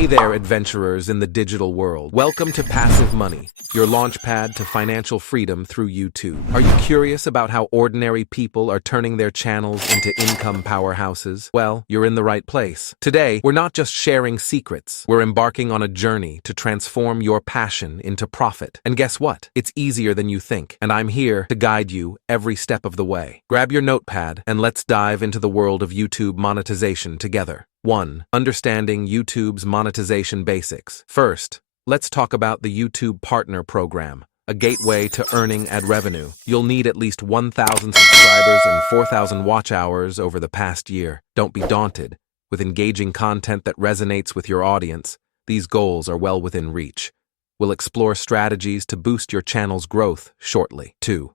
Hey there, adventurers in the digital world. Welcome to Passive Money, your launchpad to financial freedom through YouTube. Are you curious about how ordinary people are turning their channels into income powerhouses? Well, you're in the right place. Today, we're not just sharing secrets. We're embarking on a journey to transform your passion into profit. And guess what? It's easier than you think, and I'm here to guide you every step of the way. Grab your notepad and let's dive into the world of YouTube monetization together. 1. Understanding YouTube's monetization basics. First, let's talk about the YouTube Partner Program, a gateway to earning ad revenue. You'll need at least 1,000 subscribers and 4,000 watch hours over the past year. Don't be daunted. With engaging content that resonates with your audience, these goals are well within reach. We'll explore strategies to boost your channel's growth shortly. 2.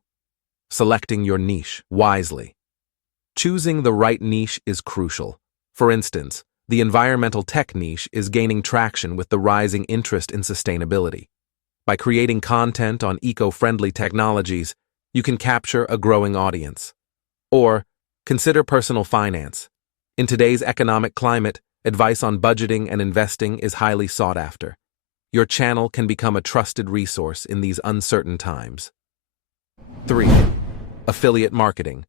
Selecting your niche wisely. Choosing the right niche is crucial. For instance, the environmental tech niche is gaining traction with the rising interest in sustainability. By creating content on eco-friendly technologies, you can capture a growing audience. Or, consider personal finance. In today's economic climate, advice on budgeting and investing is highly sought after. Your channel can become a trusted resource in these uncertain times. 3. Affiliate marketing.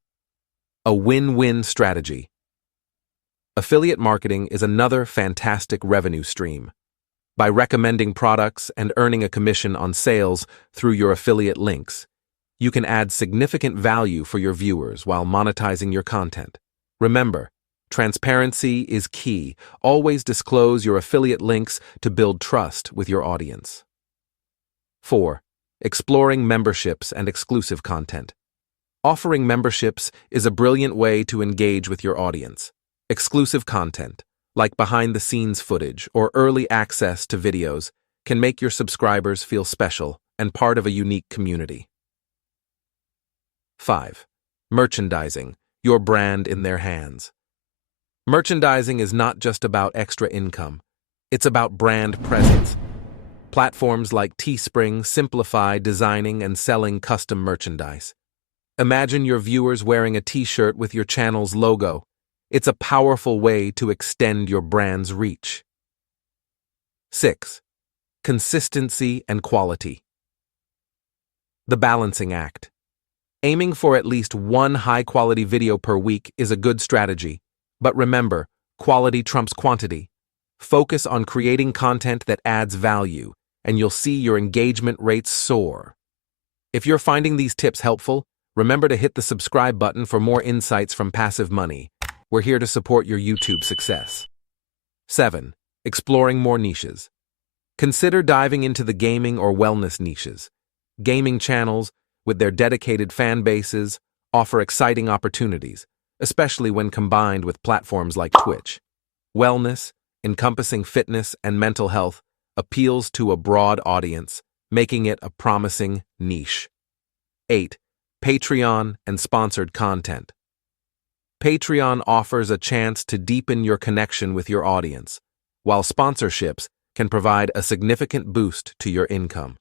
A win-win strategy. Affiliate marketing is another fantastic revenue stream. By recommending products and earning a commission on sales through your affiliate links, you can add significant value for your viewers while monetizing your content. Remember, transparency is key. Always disclose your affiliate links to build trust with your audience. 4. Exploring memberships and exclusive content. Offering memberships is a brilliant way to engage with your audience. Exclusive content, like behind-the-scenes footage or early access to videos, can make your subscribers feel special and part of a unique community. 5. Merchandising, your brand in their hands. Merchandising is not just about extra income. It's about brand presence. Platforms like Teespring simplify designing and selling custom merchandise. Imagine your viewers wearing a t-shirt with your channel's logo. It's a powerful way to extend your brand's reach. 6. Consistency and quality. The balancing act. Aiming for at least one high-quality video per week is a good strategy, but remember, quality trumps quantity. Focus on creating content that adds value, and you'll see your engagement rates soar. If you're finding these tips helpful, remember to hit the subscribe button for more insights from Passive Money. We're here to support your YouTube success. 7. Exploring more niches. Consider diving into the gaming or wellness niches. Gaming channels, with their dedicated fan bases, offer exciting opportunities, especially when combined with platforms like Twitch. Wellness, encompassing fitness and mental health, appeals to a broad audience, making it a promising niche. 8. Patreon and sponsored content. Patreon offers a chance to deepen your connection with your audience, while sponsorships can provide a significant boost to your income.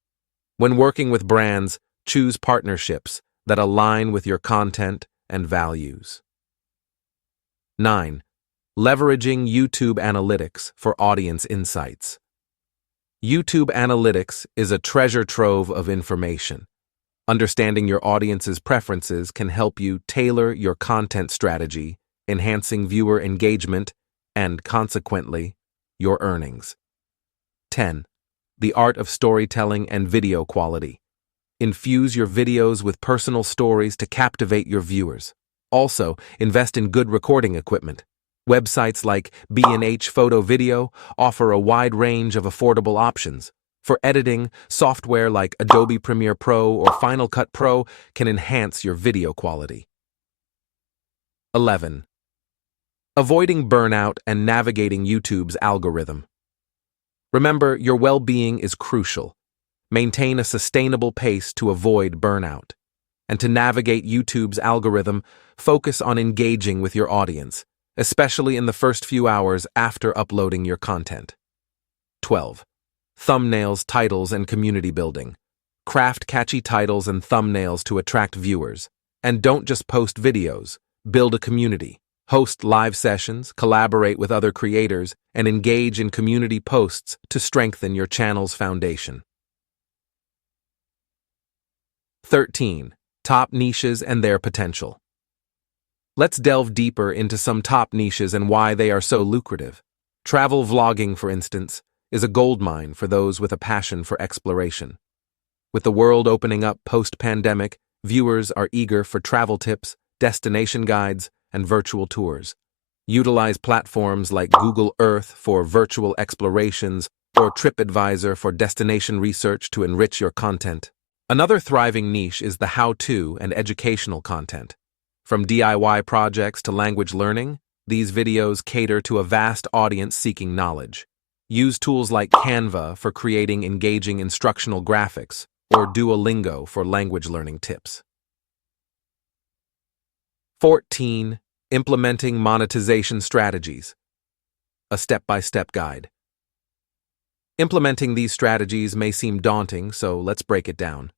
When working with brands, choose partnerships that align with your content and values. 9. Leveraging YouTube Analytics for audience insights. YouTube Analytics is a treasure trove of information. Understanding your audience's preferences can help you tailor your content strategy, enhancing viewer engagement and, consequently, your earnings. 10. The art of storytelling and video quality. Infuse your videos with personal stories to captivate your viewers. Also, invest in good recording equipment. Websites like B&H Photo Video offer a wide range of affordable options. For editing, software like Adobe Premiere Pro or Final Cut Pro can enhance your video quality. 11. Avoiding burnout and navigating YouTube's algorithm. Remember, your well-being is crucial. Maintain a sustainable pace to avoid burnout. And to navigate YouTube's algorithm, focus on engaging with your audience, especially in the first few hours after uploading your content. 12. Thumbnails, titles, and community building. Craft catchy titles and thumbnails to attract viewers. And don't just post videos, build a community. Host live sessions, collaborate with other creators, and engage in community posts to strengthen your channel's foundation. 13. Top niches and their potential. Let's delve deeper into some top niches and why they are so lucrative. Travel vlogging, for instance, is a goldmine for those with a passion for exploration. With the world opening up post-pandemic, viewers are eager for travel tips, destination guides, and virtual tours. Utilize platforms like Google Earth for virtual explorations or TripAdvisor for destination research to enrich your content. Another thriving niche is the how-to and educational content. From DIY projects to language learning, these videos cater to a vast audience seeking knowledge. Use tools like Canva for creating engaging instructional graphics or Duolingo for language learning tips. 14. Implementing monetization strategies. A step-by-step guide. Implementing these strategies may seem daunting, so let's break it down.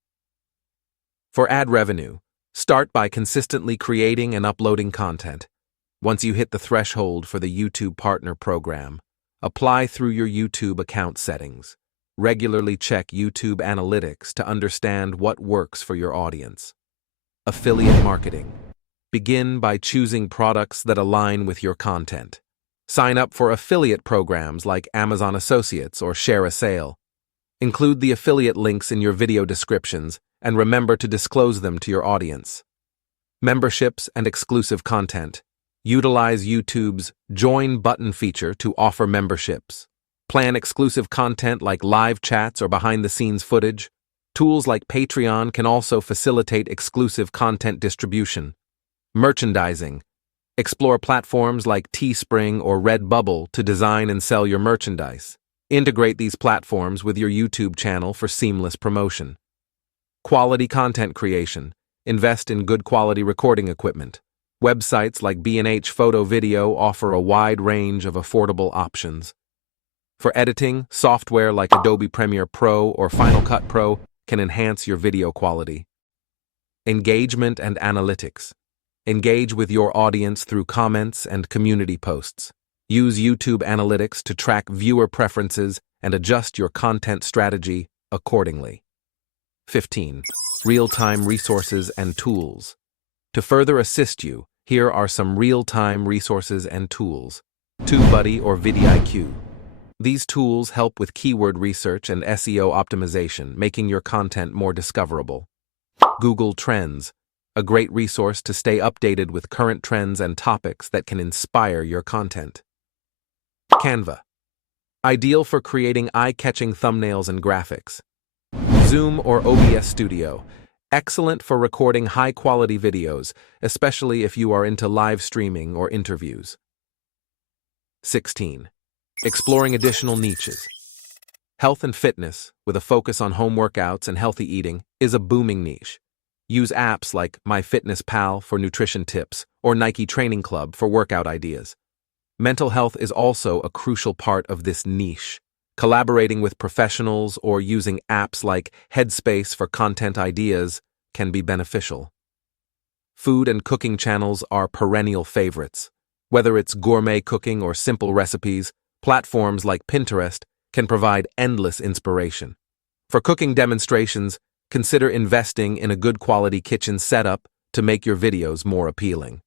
For ad revenue, start by consistently creating and uploading content. Once you hit the threshold for the YouTube Partner Program, apply through your YouTube account settings. Regularly check YouTube analytics to understand what works for your audience. Affiliate marketing. Begin by choosing products that align with your content. Sign up for affiliate programs like Amazon Associates or Share a Sale. Include the affiliate links in your video descriptions and remember to disclose them to your audience. Memberships and exclusive content. Utilize YouTube's Join button feature to offer memberships. Plan exclusive content like live chats or behind-the-scenes footage. Tools like Patreon can also facilitate exclusive content distribution. Merchandising. Explore platforms like Teespring or Redbubble to design and sell your merchandise. Integrate these platforms with your YouTube channel for seamless promotion. Quality content creation. Invest in good quality recording equipment. Websites like B&H Photo Video offer a wide range of affordable options. For editing, software like Adobe Premiere Pro or Final Cut Pro can enhance your video quality. Engagement and analytics. Engage with your audience through comments and community posts. Use YouTube analytics to track viewer preferences and adjust your content strategy accordingly. 15. Real-time resources and tools. To further assist you, here are some real-time resources and tools. TubeBuddy or vidIQ. These tools help with keyword research and SEO optimization, making your content more discoverable. Google Trends, a great resource to stay updated with current trends and topics that can inspire your content. Canva, ideal for creating eye-catching thumbnails and graphics. Zoom or OBS Studio, excellent for recording high-quality videos, especially if you are into live streaming or interviews. 16. Exploring additional niches. Health and fitness, with a focus on home workouts and healthy eating, is a booming niche. Use apps like MyFitnessPal for nutrition tips or Nike Training Club for workout ideas. Mental health is also a crucial part of this niche. Collaborating with professionals or using apps like Headspace for content ideas can be beneficial. Food and cooking channels are perennial favorites. Whether it's gourmet cooking or simple recipes, platforms like Pinterest can provide endless inspiration. For cooking demonstrations, consider investing in a good quality kitchen setup to make your videos more appealing.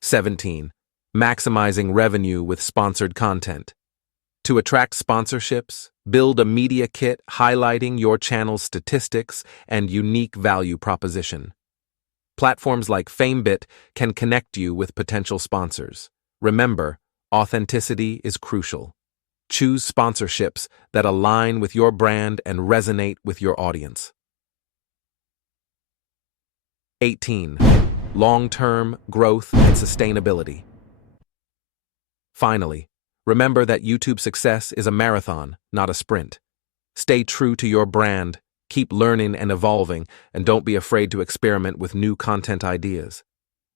17. Maximizing revenue with sponsored content. To attract sponsorships, build a media kit highlighting your channel's statistics and unique value proposition. Platforms like FameBit can connect you with potential sponsors. Remember, authenticity is crucial. Choose sponsorships that align with your brand and resonate with your audience. 18. Long-term growth and sustainability. Finally, remember that YouTube success is a marathon, not a sprint. Stay true to your brand, keep learning and evolving, and don't be afraid to experiment with new content ideas.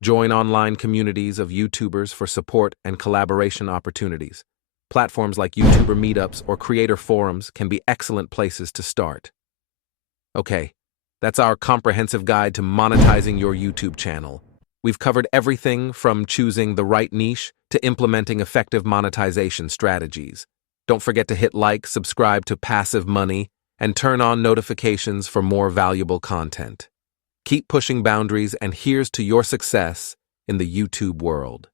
Join online communities of YouTubers for support and collaboration opportunities. Platforms like YouTuber meetups or creator forums can be excellent places to start. Okay, that's our comprehensive guide to monetizing your YouTube channel. We've covered everything from choosing the right niche to implementing effective monetization strategies. Don't forget to hit like, subscribe to Passive Money, and turn on notifications for more valuable content. Keep pushing boundaries, and here's to your success in the YouTube world.